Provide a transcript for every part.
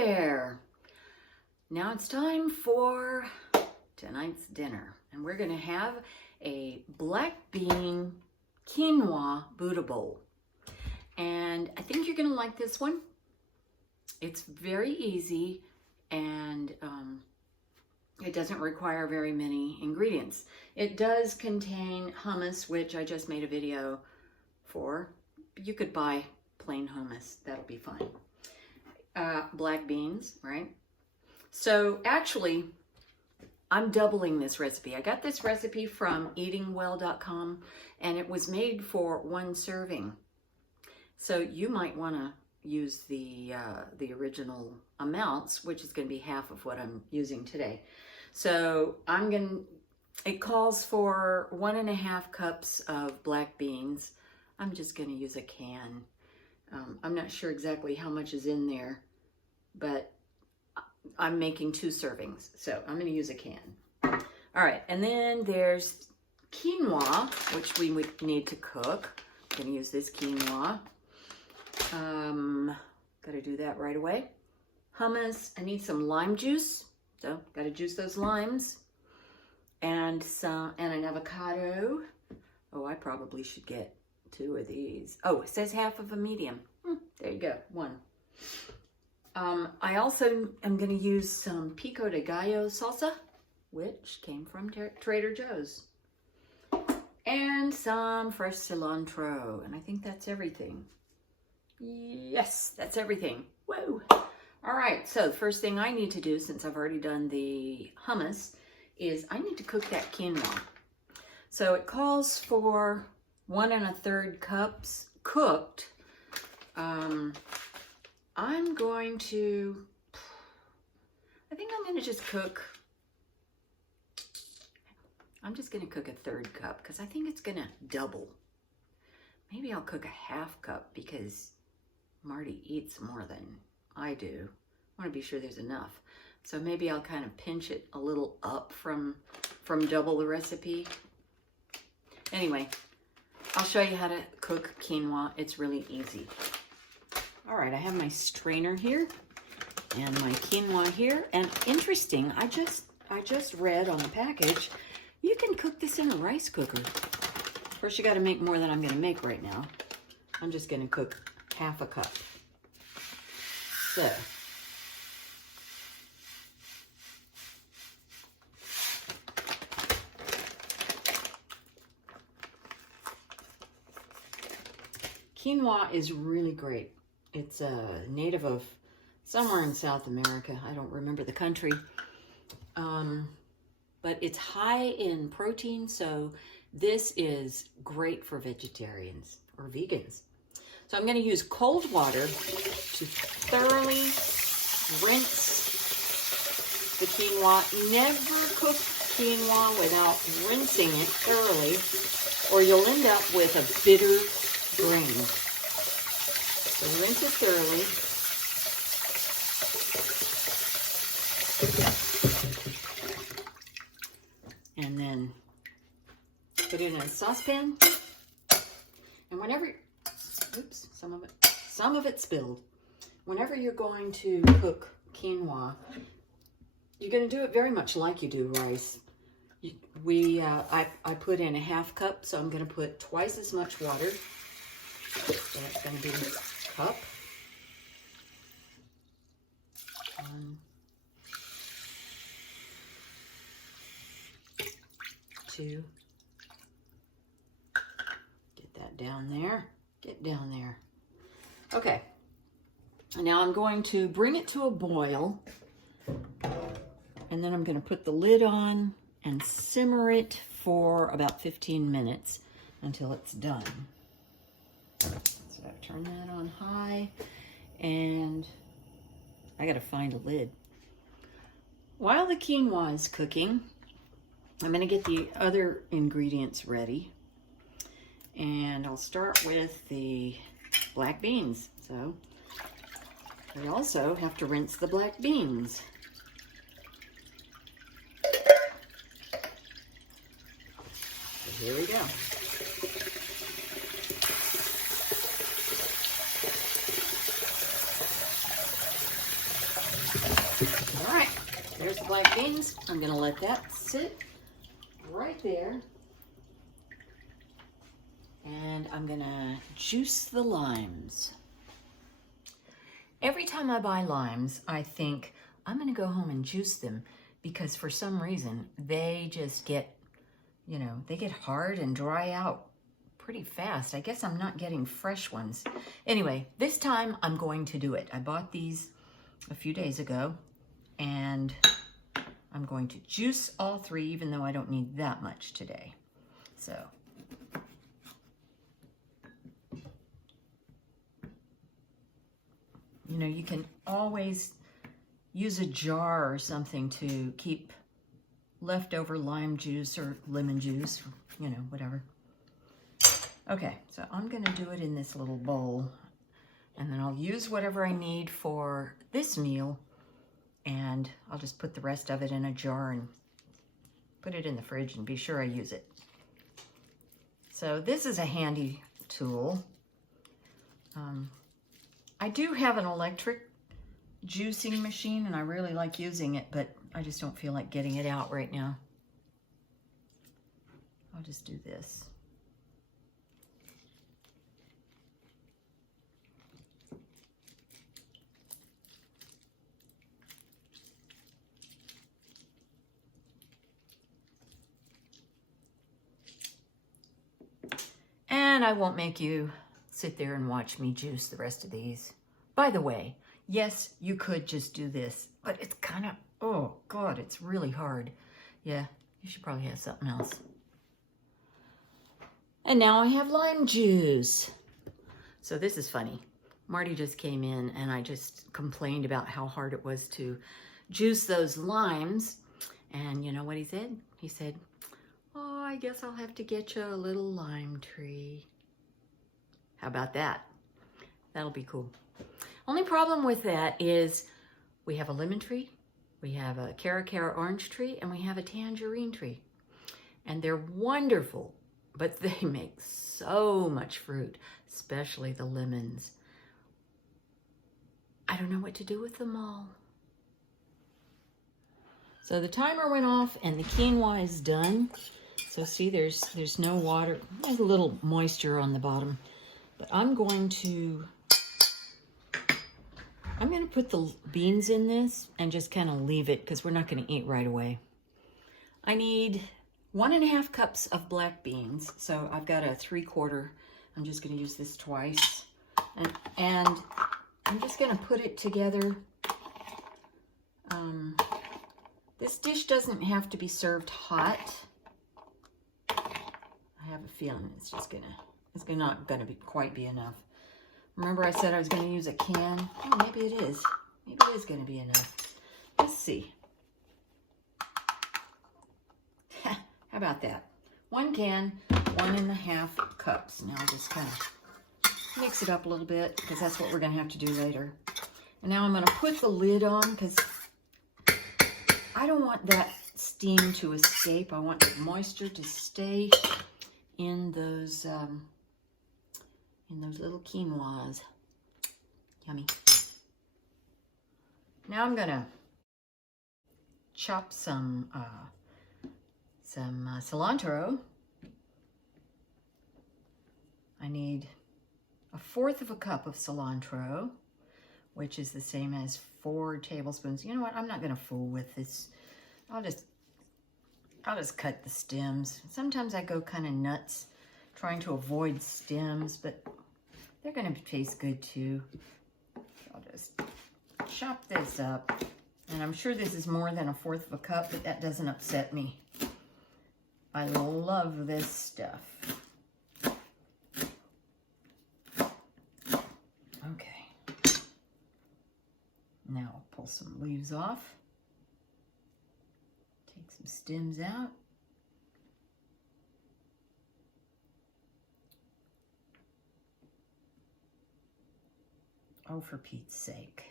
there. Now it's time for tonight's dinner. And we're going to have a black bean quinoa Buddha bowl. And I think you're going to like this one. It's very easy and it doesn't require very many ingredients. It does contain hummus, which I just made a video for. You could buy plain hummus. That'll be fine. Black beans, right? So actually, I'm doubling this recipe. I got this recipe from eatingwell.com and it was made for one serving. So you might want to use the original amounts, which is going to be half of what I'm using today. So it calls for 1.5 cups of black beans. I'm just going to use a can. I'm not sure exactly how much is in there, but I'm making 2 servings, so I'm going to use a can. All right, and then there's quinoa, which we would need to cook. I'm going to use this quinoa. Got to do that right away. Hummus, I need some lime juice, so got to juice those limes. And an avocado. Oh, I probably should get 2 of these. Oh, it says half of a medium. There you go, 1. I also am going to use some pico de gallo salsa, which came from Trader Joe's. And some fresh cilantro. And I think that's everything. Yes, that's everything. Whoa. All right, so the first thing I need to do, since I've already done the hummus, is I need to cook that quinoa. So it calls for 1 1/3 cups cooked. I think I'm going to just cook, I'm just going to cook 1/3 cup because I think it's going to double. Maybe I'll cook 1/2 cup because Marty eats more than I do. I want to be sure there's enough. So maybe I'll kind of pinch it a little up from double the recipe. Anyway, I'll show you how to cook quinoa. It's really easy. All right, I have my strainer here and my quinoa here. And interesting, I just read on the package, you can cook this in a rice cooker. Of course, you got to make more than I'm going to make right now. I'm just going to cook 1/2 cup. So, quinoa is really great. It's a native of somewhere in South America. I don't remember the country. But it's high in protein, so this is great for vegetarians or vegans. So I'm going to use cold water to thoroughly rinse the quinoa. Never cook quinoa without rinsing it thoroughly, or you'll end up with a bitter grain. So rinse it thoroughly. And then put it in a saucepan. And whenever, oops, some of it spilled. Whenever you're going to cook quinoa, you're going to do it very much like you do rice. I put in 1/2 cup, so I'm going to put twice as much water. So that's going to be a cup. 1, 2. Get that down there. Get down there. Okay. Now I'm going to bring it to a boil. And then I'm going to put the lid on and simmer it for about 15 minutes until it's done. So turn that on high, and I got to find a lid. While the quinoa is cooking, I'm going to get the other ingredients ready. And I'll start with the black beans. So we also have to rinse the black beans. So here we go. there's the black beans. I'm gonna let that sit right there. And I'm gonna juice the limes. Every time I buy limes, I think I'm gonna go home and juice them because for some reason they just get, you know, they get hard and dry out pretty fast. I guess I'm not getting fresh ones. Anyway, this time I'm going to do it. I bought these a few days ago and I'm going to juice all three, even though I don't need that much today. So, you know, you can always use a jar or something to keep leftover lime juice or lemon juice, you know, whatever. Okay, so I'm gonna do it in this little bowl, and then I'll use whatever I need for this meal, and I'll just put the rest of it in a jar and put it in the fridge and be sure I use it. So this is a handy tool. I do have an electric juicing machine, and I really like using it, but I just don't feel like getting it out right now. I'll just do this. And I won't make you sit there and watch me juice the rest of these. By the way, yes, you could just do this, but it's kind of, oh God, it's really hard. Yeah, you should probably have something else. And now I have lime juice. So this is funny. Marty just came in and I just complained about how hard it was to juice those limes. And you know what he said? He said, oh, I guess I'll have to get you a little lime tree. How about that? That'll be cool. Only problem with that is we have a lemon tree, we have a cara orange tree, and we have a tangerine tree. And they're wonderful, but they make so much fruit, especially the lemons. I don't know what to do with them all. So the timer went off and the quinoa is done. So see, there's no water. There's a little moisture on the bottom. But I'm going to put the beans in this and just kind of leave it because we're not going to eat right away. I need 1.5 cups of black beans. So I've got a 3/4. I'm just going to use this twice. And I'm just going to put it together. This dish doesn't have to be served hot. I have a feeling it's not gonna quite be enough. Remember I said I was gonna use a can? Oh, maybe it is. Maybe it is gonna be enough. Let's see. How about that? 1 can, 1.5 cups. Now I'll just kind of mix it up a little bit because that's what we're gonna have to do later. And now I'm gonna put the lid on because I don't want that steam to escape. I want the moisture to stay in those little quinoas. Yummy. Now I'm gonna chop some cilantro. I need 1/4 cup of cilantro, which is the same as 4 tablespoons. You know what? I'm not gonna fool with this. I'll just cut the stems. Sometimes I go kind of nuts trying to avoid stems, but they're gonna taste good too. I'll just chop this up. And I'm sure this is more than 1/4 cup, but that doesn't upset me. I love this stuff. Okay. Now I'll pull some leaves off. Take some stems out. Oh, for Pete's sake.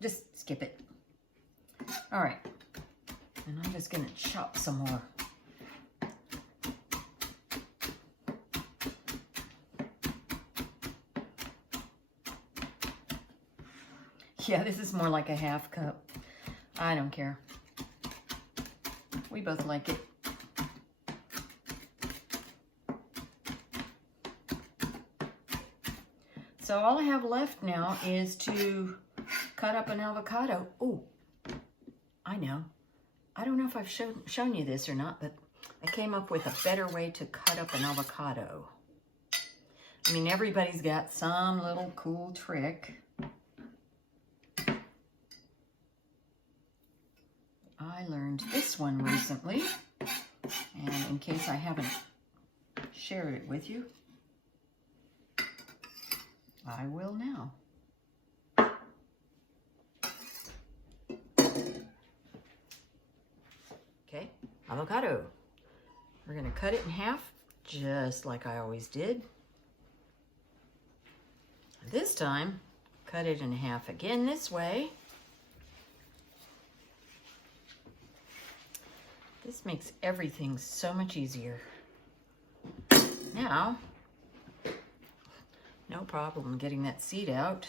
Just skip it. All right. And I'm just going to chop some more. Yeah, this is more like 1/2 cup. I don't care. We both like it. So all I have left now is to cut up an avocado. Oh, I know. I don't know if I've shown you this or not, but I came up with a better way to cut up an avocado. I mean, everybody's got some little cool trick. I learned this one recently, and in case I haven't shared it with you, I will now. Okay, avocado. We're gonna cut it in half, just like I always did. This time, cut it in half again this way. This makes everything so much easier. Now, no problem getting that seed out.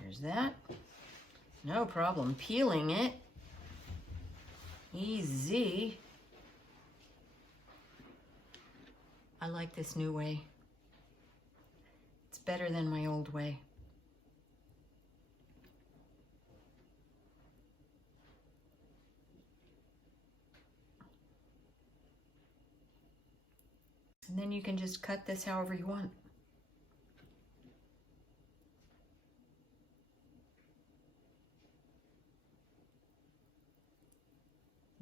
There's that. No problem peeling it. Easy. I like this new way. It's better than my old way. And then you can just cut this however you want.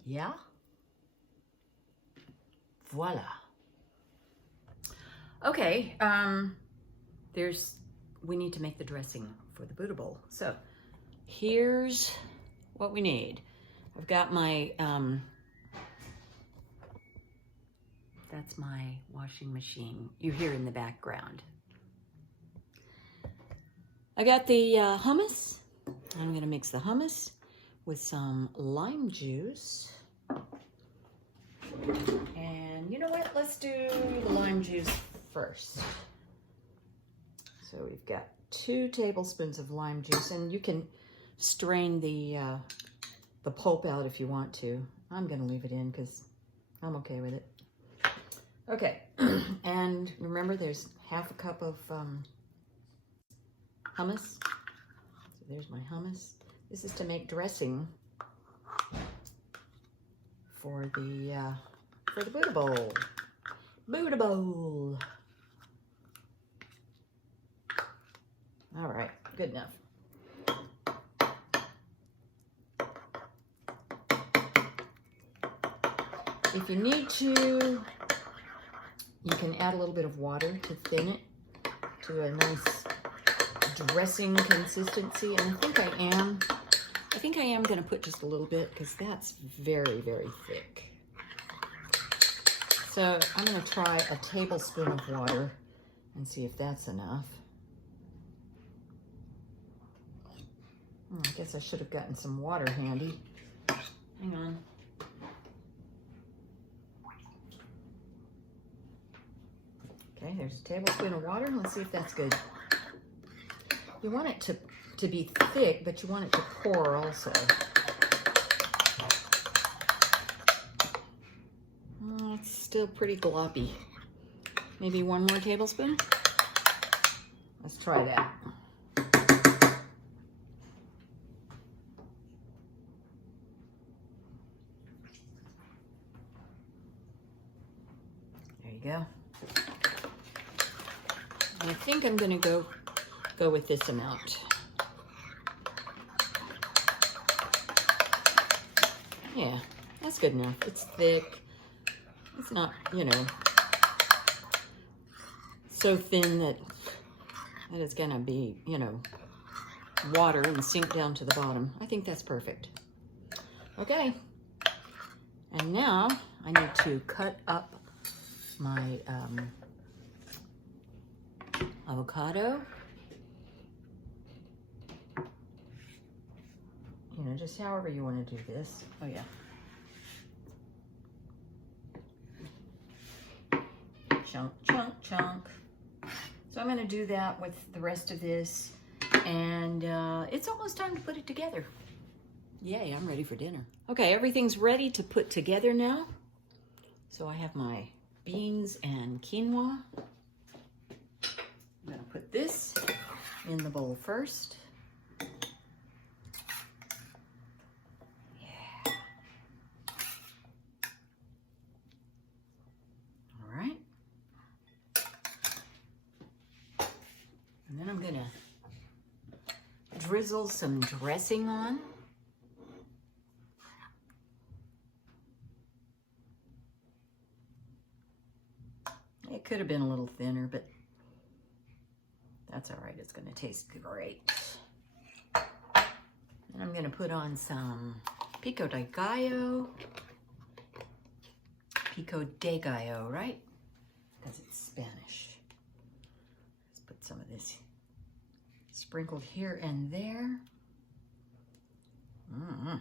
Yeah? Voila. Okay, we need to make the dressing for the Buddha bowl. So here's what we need. I've got my, that's my washing machine you hear in the background. I got the hummus. I'm gonna mix the hummus with some lime juice. And you know what? Let's do the lime juice first. So we've got 2 tablespoons of lime juice, and you can strain the pulp out if you want to. I'm gonna leave it in because I'm okay with it. Okay, and remember there's half a cup of hummus. So there's my hummus. This is to make dressing for the Buddha bowl. Buddha bowl. All right, good enough. If you need to, you can add a little bit of water to thin it to a nice dressing consistency. And I think I am going to put just a little bit because that's very, very thick. So I'm going to try a tablespoon of water and see if that's enough. I guess I should have gotten some water handy. Hang on. Okay, there's a tablespoon of water. Let's see if that's good. You want it to be thick, but you want it to pour also. It's still pretty gloppy. Maybe 1 more tablespoon? Let's try that. There you go. I think I'm going to go with this amount. Yeah, that's good enough. It's thick. It's not, you know, so thin that it's going to be, you know, water and sink down to the bottom. I think that's perfect. Okay. And now I need to cut up my avocado. You know, just however you want to do this. Oh, yeah. Chunk, chunk, chunk. So I'm going to do that with the rest of this. And it's almost time to put it together. Yay, I'm ready for dinner. Okay, everything's ready to put together now. So I have my beans and quinoa. I'm gonna put this in the bowl first. Yeah. All right. And then I'm gonna drizzle some dressing on. It could have been a little thinner, but that's all right. It's going to taste great. And I'm going to put on some pico de gallo. Pico de gallo, right? Because it's Spanish. Let's put some of this sprinkled here and there. Mm-hmm.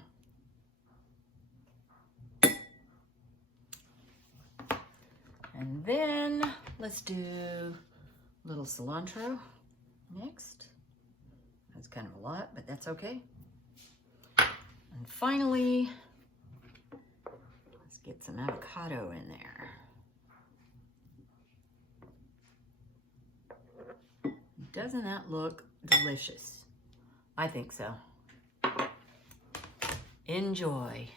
And then let's do a little cilantro next. That's kind of a lot, but that's okay. And finally, let's get some avocado in there. Doesn't that look delicious? I think so. Enjoy.